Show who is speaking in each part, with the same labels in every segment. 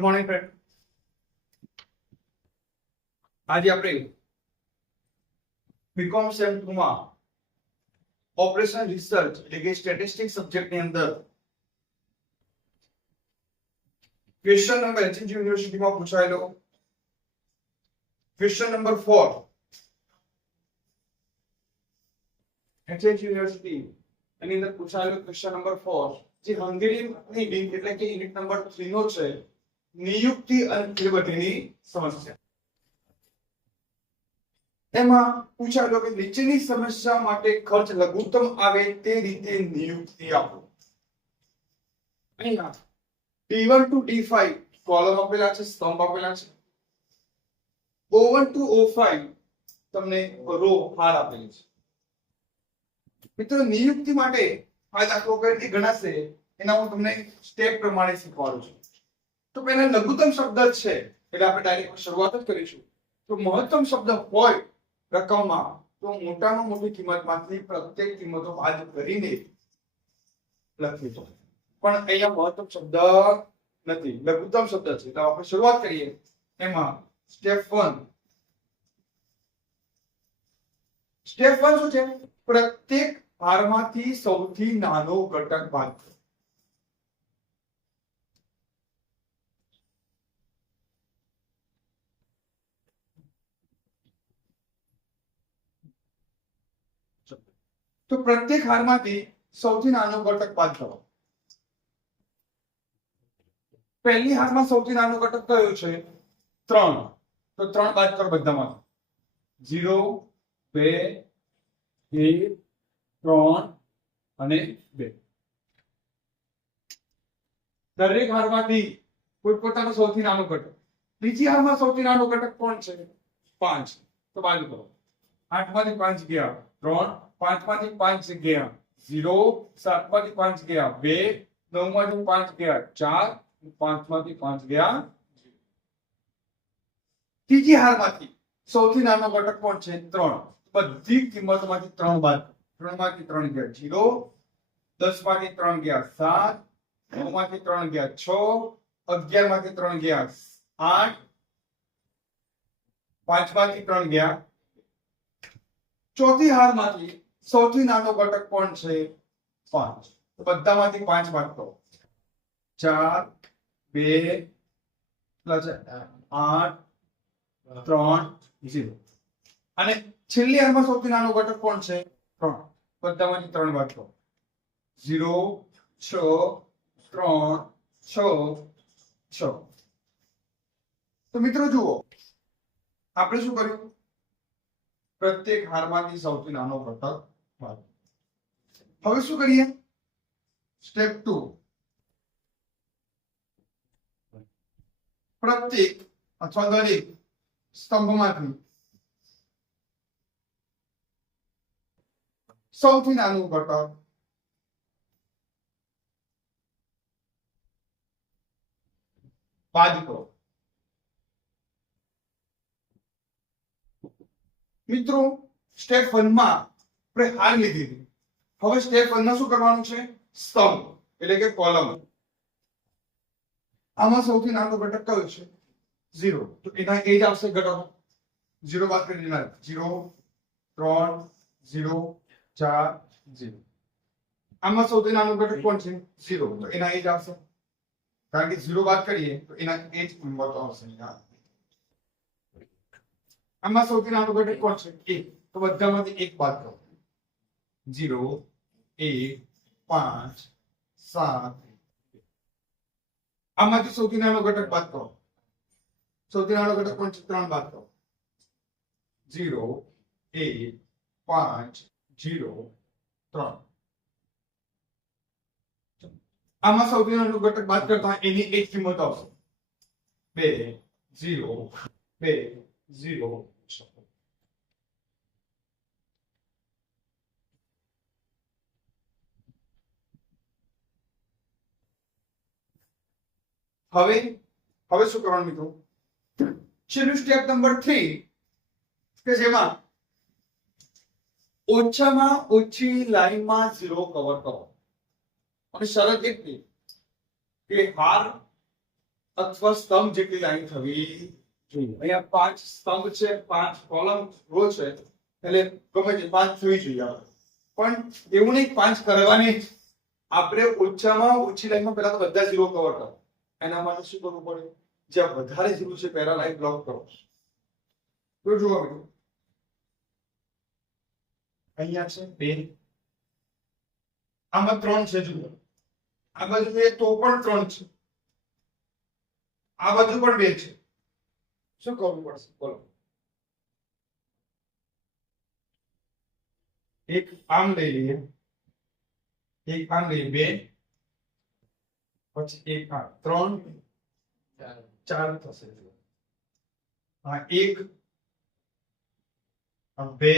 Speaker 1: Good morning friend આજે આપણે BCom sem ટુમાં ઓપરેશન રિસર્ચ એટલે કે સ્ટેટિસ્ટિક્સ સબ્જેક્ટની અંદર ક્વેશ્ચન નંબર એચએચ યુનિવર્સિટીમાં પૂછાયેલો. Question number four HNG university એની અંદર પૂછાયેલો ક્વેશ્ચન નંબર ફોર જે હંગેરીની એટલે કે યુનિટ નંબર થ્રી નો છે નિયુક્તિ અને ફેરબદલીની સમસ્યા. એમાં પૂછાયેલો કે નીચેની સમસ્યા માટે ખર્ચ લઘુત્તમ આવે તે રીતે નિયુક્તિ આપો. અહીંયા D1 to D5 કોલમ આપેલા છે, સ્તંભ આપેલા છે. O1 to O5 તમને રો હાર આપેલી છે. મિત્રો, નિયુક્તિ માટે આ દાખલો કઈ રીતે ગણાશે, એના હું તમને સ્ટેપ પ્રમાણે શીખવાડું છું. તો પહેલા લઘુત્તમ શબ્દ છે. એટલે આપણે ડાયરેક્ટ શરૂઆત જ કરીશું. તો મહત્તમ શબ્દ હોય રકમમાં, તો મોટામાં મોટી કિંમતમાંથી પ્રત્યેક કિંમતો બાદ કરીને લખવી પડે. પણ અહીંયા મહત્તમ શબ્દ નથી. લઘુત્તમ શબ્દ છે. તો આપણે શરૂઆત કરીએ. એમાં સ્ટેપ વન સ્ટેપ વન શું છે? પ્રત્યેક હારમાંથી સૌથી નાનો ઘટક બાદ તો પ્રત્યેક હારમાંથી સૌથી નાનો ઘટક બાદ કરો પહેલી હારમાં સૌથી નાનો ઘટક કયો છે? ત્રણ. તો ત્રણ બાદ કરો બધામાં. ઝીરો, બે, એક, ત્રણ અને બે. દરેક હારમાંથી પોતપોતાનો સૌથી નાનો ઘટક. બીજી હારમાં સૌથી નાનો ઘટક કોણ છે? પાંચ. તો બાજુ કરો. આઠમાંથી પાંચ ગયા. ત્રણ. પાંચમાંથી પાંચ ગયા ઝીરો સાતમાંથી પાંચ ગયા બે નવમાંથી પાંચ ગયા ચાર પાંચમાંથી પાંચ ગયા ત્રીજી હારમાંથી સૌથી નાનો ઘટક કોણ છે? ત્રણ. બધી કિંમતમાંથી ત્રણ બાદ ત્રણમાંથી ત્રણ ગયા, જીરો દસમાંથી ત્રણ ગયા, સાત નવમાંથી ત્રણ ગયા, છ અગિયારમાંથી ત્રણ ગયા, આઠ પાંચમાંથી ત્રણ ગયા. ચોથી હારમાંથી સૌથી નાનો ઘટક કોણ છે? પાંચ. તો બધામાંથી પાંચ બાદ કરો ચાર, બે આઠ, ત્રણ, ઝીરો. અને છેલ્લી હારમાં સૌથી નાનો ઘટક કોણ છે? ત્રણ. બધામાંથી ત્રણ બાદ કરો ઝીરો, છ, ત્રણ, છ છ. તો મિત્રો જુઓ, આપણે શું કર્યું? પ્રત્યેક હારમાંથી સૌથી નાનો ઘટક હવે શું કરીએ? સ્ટેપ ટુ પ્રત્યેક અથવા દરેક સ્તંભમાંથી સૌથી નાનું ઘટક બાદ કરો. મિત્રો સ્ટેપ વનમાં આપણે હાર લીધી હતી. હવે સ્ટેપ વન શું કરવાનું છે? સ્તંભ, એટલે કે કોલમ આમાં સૌથી નાનો ઘટક કયો છે? ઝીરો તો એના એ જ આવશે ઘટકો. ઝીરો બાદ કરી દેનાર ઝીરો ત્રણ ઝીરો ચાર ઝીરો આમાં સૌથી નાનો ઘટક કોણ છે? ઝીરો તો એના એ જ આવશે. કારણ કે ઝીરો બાદ કરીએ, તો એના એ જ તો આવશે. આમાં સૌથી નાનો ઘટક કોણ છે? એક. તો બધામાંથી એક બાદ કરો. ઝીરો એક પાંચ સાત આમાંથી સૌથી નાનો ઘટક બાદ કરો સૌથી નાનો ઘટક ત્રણ બાદ કરો જીરો એક પાંચ જીરો ત્રણ આમાં સૌથી નાનો ઘટક બાદ કરતા એની એક કિંમત આવશે બે ઝીરો બે ઝીરો છ હવે હવે શું કરવાનું મિત્રો? છેલ્લું સ્ટેપ નંબર થ્રી કે જેમાં ઓછામાં ઓછી લાઈનમાં ઝીરો કવર કરો. અને શરત એટલી કે હાર અથવા સ્તંભ જેટલી લાઈન થવી જોઈએ. અહીંયા પાંચ સ્તંભ છે, પાંચ કોલમ રો છે, એટલે ગમે તે પાંચ થવી જોઈએ પણ એવું નહીં પાંચ કરવાની આપણે ઓછામાં ઓછી લાઈનમાં પહેલા તો બધા ઝીરો કવર કરો. એના માટે શું કરવું પડે? જ્યાં વધારે જરૂર છે લાઈન બ્લોક કરો. તો જોવા મિત્રો. અહીંયા છે બે. આમાં ત્રણ છે જુઓ. આ બાજુ બે તો પણ ત્રણ છે. આ બાજુ પણ બે છે. શું કરવું પડશે? બોલો. એક આમ લઈ લઈએ. એક આમ લઈએ. બે. પછી એક આ ત્રણ, ચાર થશે. આ એક, આ બે,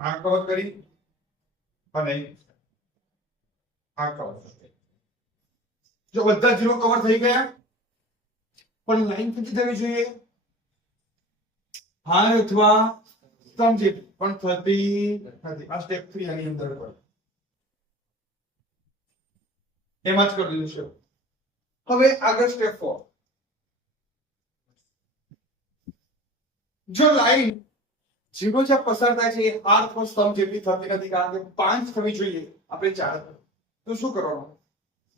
Speaker 1: આ કવર કરી, અને આ કવર કરી જો બધા ઝીરો કવર થઈ ગયા, પણ લાઈન કેટલી થવી જોઈએ? હાર અથવા સ્તંભ જેટલી. પણ થતી નથી. આ સ્ટેપ થ્રી આની અંદર પર એમાં જ કરી દીધું છે. હવે આગળ સ્ટેપ ફોર જો લાઈન જીરો જ્યાં પસાર થાય છે એ આર્થ પર સ્તંભ જેટલી થતી નથી, કારણ કે પાંચ થવી જોઈએ આપણે ચાર તો શું કરવાનું?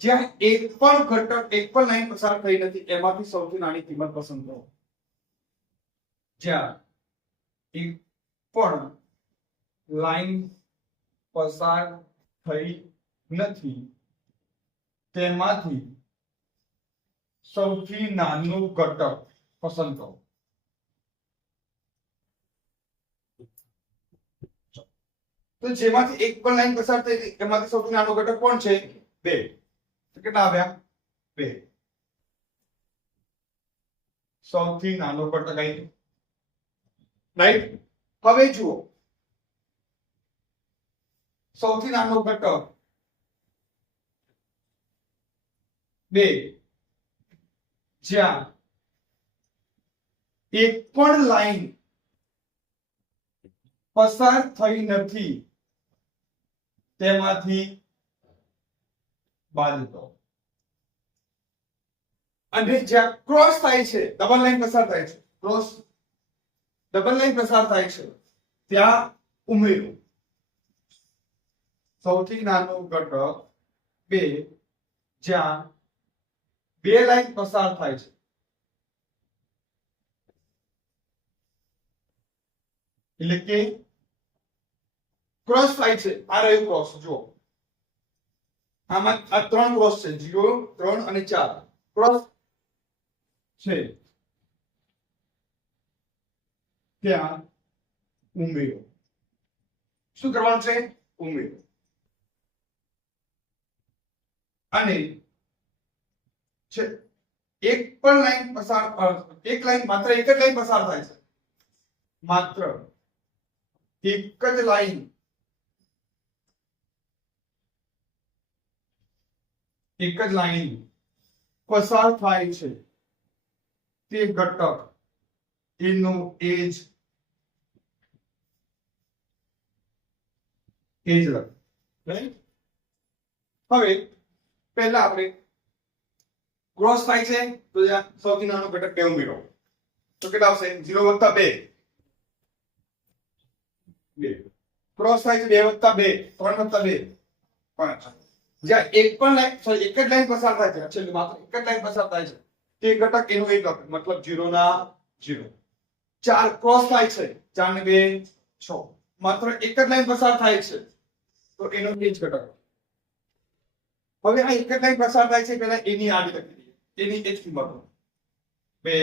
Speaker 1: જ્યાં એક પણ ઘટક, એક પણ લાઈન પસાર થઈ નથી, એમાંથી સૌથી નાની કિંમત પસંદ કરો. જ્યાં એક પણ લાઈન પસાર થઈ નથી તેમાંથી સૌથી નાનું ઘટક પસંદ કરો. તો જેમાંથી એક પણ લાઈન પસાર થઈ એમાંથી સૌથી નાનો ઘટક કોણ છે? બે. કેટલા આવ્યા? બે. સૌથી નાનો ઘટક અહીં. રાઈટ હવે જુઓ. સૌથી નાનો ઘટક બે જ્યાં એક પણ લાઈન પસાર થઈ નથી. તેમાંથી દો અને જ્યાં ક્રોસ થાય છે ડબલ લાઈન પસાર થાય છે ક્રોસ ડબલ લાઈન પસાર થાય છે, ત્યાં ઉમેરો. સૌથી નાનો ઘટક બે, જ્યાં બે લાઈન પસાર થાય છે. એટલે કે ક્રોસ થાય છે. આ રહ્યું ક્રોસ જુઓ. આમાં આ ત્રણ ક્રોસ છે. જીરો, ત્રણ અને ચાર. ક્રોસ છે. ત્યાં ઉમેરો. શું કરવાનું છે? ઉમેરો. અને છે. એક પણ લાઈન પસાર એક લાઈન માત્ર એક જ લાઈન પસાર થાય છે. માત્ર એક જ લાઈન એક જ લાઈન પસાર થાય છે. તે ઘટક એનો એજ એજ લખ? હવે પહેલા આપણે ક્રોસ થાય છે, તો સૌથી નાનો ઘટક બે ઉમેરો. તો કેટલા આવશે? ઝીરો વત્તા બે. બે. ક્રોસ થાય છે બે વત્તા બે, ત્રણ વત્તા બે. પાંચ. જ્યાં એક પણ લાઈન સોરી એક જ લાઈન પસાર થાય છે. છેલ્લે માત્ર એક જ લાઈન પસાર થાય છે. તે ઘટક એનું એક મતલબ ઝીરો ના ઝીરો. ચાર ક્રોસ થાય છે. ચાર ને બે, છ. માત્ર એક જ લાઈન પસાર થાય છે. તો એનો એ જ ઘટક. હવે આ એક જ લાઈન પસાર થાય છે પેલા એની આડી દઈએ. એની એચ કિંમત. બે,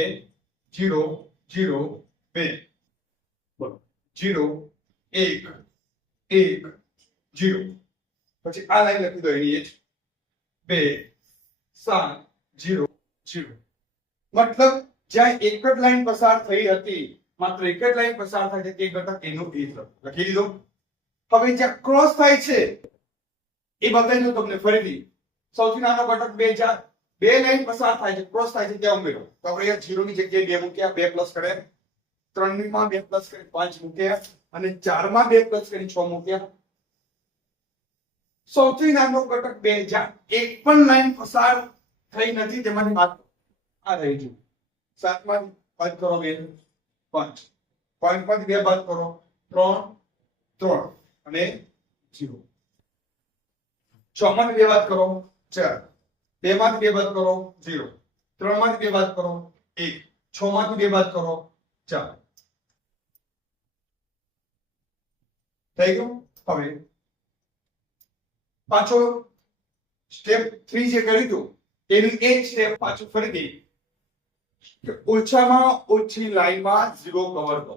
Speaker 1: જીરો જીરો, બે. જીરો, એક એક, જીરો. પછી આ લાઈન લખી દો એની એ જ બે, સાત, જીરો જીરો. મતલબ, જ્યાં એક જ લાઈન પસાર થઈ હતી, માત્ર એક જ લાઈન પસાર થાય છે, તે ઘટક એનું એ લખી દીધો. હવે જ્યાં ક્રોસ થાય છે, એ બતાવી દઉં તમને ફરીથી સૌથી નાનો ઘટક બે જ્યાં બે લાઈન પસાર થાય છે ક્રોસ થાય છે, ત્યાં ઉમેરો. તો આપણે જીરો ની જગ્યાએ બે મૂક્યા, બે પ્લસ કરે. ત્રણમાં બે પ્લસ કરી, પાંચ મૂક્યા. અને ચારમાં બે પ્લસ કરી છ મૂક્યા. સૌથી નાનો ઘટક બે જ્યાં એક પણ લાઈન પસાર થઈ નથી, તેમાંથી બાદ આ રહી ગયું સાતમાં બાદ કરો બે, પાંચ. પાંચમાંથી બે બાદ કરો. ત્રણ ત્રણ. અને જીરો. છ માંથી બે બાદ કરો. ચાર. બે માંથી બે બાદ કરો ઝીરો. ત્રણમાંથી બે બાદ કરો એક. છ માંથી બે બાદ કરો ચાર. થઈ ગયું? હવે પાછો સ્ટેપ થ્રી જે કર્યું હતું, એનું એક સ્ટેપ પાછું ફરીથી ઓછામાં ઓછી લાઈનમાં ઝીરો કવર કરો.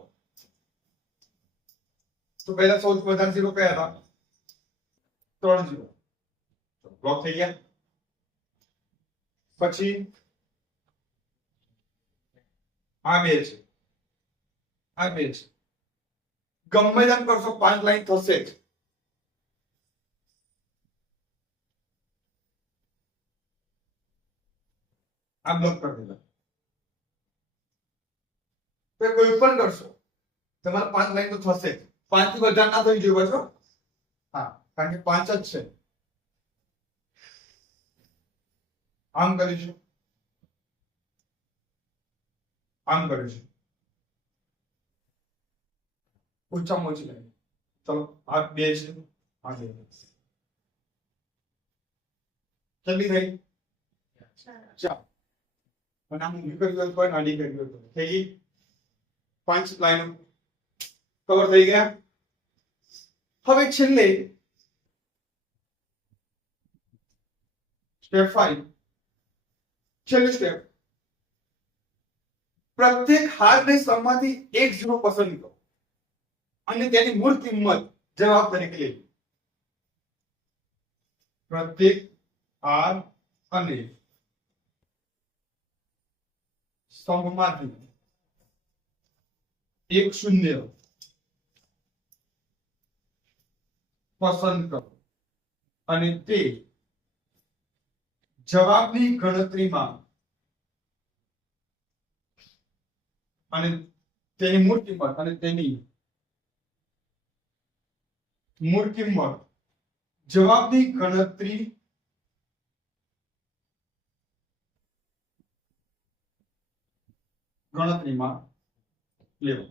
Speaker 1: તો પહેલા સૌથી વધારે ઝીરો કયા હતા? ત્રણ ઝીરો બ્લોક થઈ ગયા. પછી આ બે છે. આ બે છે. ગમે તેમ કરશો પાંચ લાઈન થશે જ. આ બ્લોક કરી દીધા તો કોઈ પણ કરશો, તમારે પાંચ લાઈન તો થશે જ. પાંચથી વધારે ના થઈ જોઈએ પાછો હા, કારણ કે પાંચ જ છે. આમ કરીશું આમ કરીશું ઓછામાં ઓછી લાઈન ચલો આ બે છે આ બે કેટલી થઈ ચાર અને આમ ઊભી કરી હોય કોઈ નાની કરી હોય તો. થઈ ગઈ પાંચ લાઈનો કવર થઈ ગયા હવે છેલ્લે સ્ટેપ ફાઈવ છેલ્લું સ્ટેપ પ્રત્યેક હારને સમમાંથી એક ઝીરો પસંદ કરો. અને તેની મૂળ કિંમત જવાબ તરીકે લેવી પ્રત્યેક હાર અને સ્તંભમાંથી એક શૂન્ય પસંદ કરો. અને તે જવાબની ગણતરીમાં અને તેની મૂળ કિંમત અને તેની મૂળ કિંમત. જવાબની ગણતરી ગણતરીમાં લેવો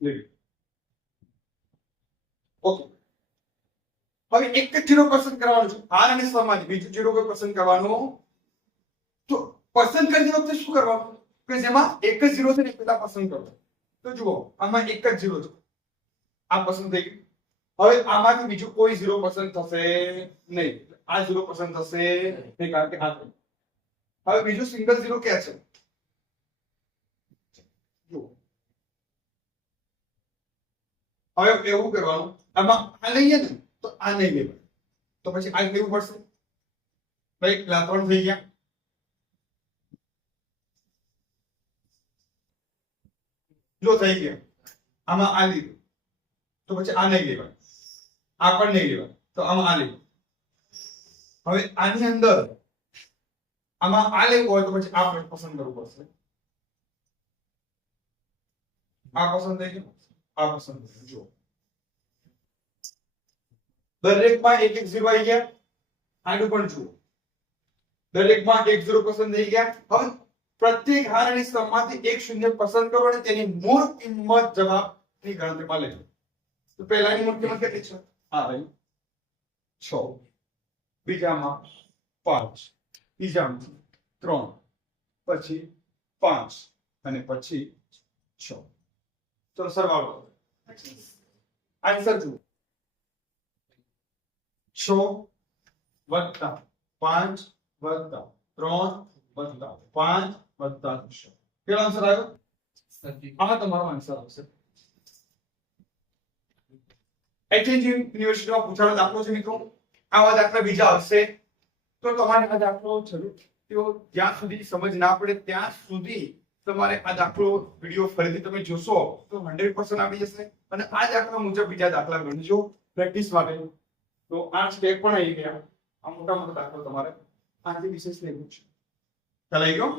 Speaker 1: લેવી. ઓકે. હવે એક જ જીરો પસંદ કરવાનો છે. આર અને સમાજ. બીજું જીરો કોઈ પસંદ કરવાનો તો પસંદ કરતી વખતે શું કરવાનું? કે જેમાં એક જ જીરો છે ને પેલા પસંદ કરો. તો જુઓ, આમાં એક જ જીરો છે. આ પસંદ થઈ ગયું. હવે આમાંથી બીજું કોઈ ઝીરો પસંદ થશે નહીં. આ ઝીરો પસંદ થશે નહીં, કારણ કે આ. હવે બીજું સિંગલ ઝીરો ક્યાં છે? હવે એવું કરવાનું. આમાં આ લઈએ ને. તો આ નહીં લેવાય તો પછી આ લેવું પડશે? ભાઈ ત્રણ થઈ ગયા. જો થઈ ગયા. આમાં આ લીધું. તો પછી આ નહીં લેવાય આ પણ નહીં લેવાય તો આમાં આ લેવું હવે આની અંદર આમાં આ લેવું હોય તો પછી આ પણ પસંદ કરવું પડશે. આ પસંદ થઈ ગયું? આ પસંદ જુઓ. દરેકમાં એક એક ઝીરો આવી ગયા. આનું પણ જુઓ. દરેકમાં એક ઝીરો પસંદ થઈ ગયા. હવે પ્રત્યેક હાર અને સ્તંભમાંથી એક શૂન્ય પસંદ કરો અને તેની મૂળ કિંમત જવાબની ગણતરીમાં લેજો. તો પહેલાની મૂળ કિંમત કેટલી છે? આ રહી છ. બીજામાં પાંચ. ત્રીજામાં ત્રણ. પછી પાંચ અને પછી છ. ચલો સરવાળો. આન્સર જુઓ. છ વત્તા પાંચ વત્તા ત્રણ વત્તા પાંચ વત્તા છ કેવો આન્સર આવ્યો? આ તમારો આન્સર આવશે. એચએનજી યુનિવર્સિટીમાં પૂછાયેલો દાખલો છે મિત્રો. આવા દાખલા બીજા આવશે. તો તમારે આ દાખલો જરૂર જ્યાં સુધી સમજ ના પડે ત્યાં સુધી તમારે આ દાખલો વીડિયો ફરીથી તમે જોશો તો હંડ્રેડ પર્સન્ટ આવી જશે. અને આ દાખલા મુજબ બીજા દાખલા ગણજો. પ્રેક્ટિસ માટે. તો આ સ્ટેપ પણ આવી ગયા. આ મોટા મોટા દાખલો તમારે આજે વિશેષ લેવું છે. ખ્યાલ ગયો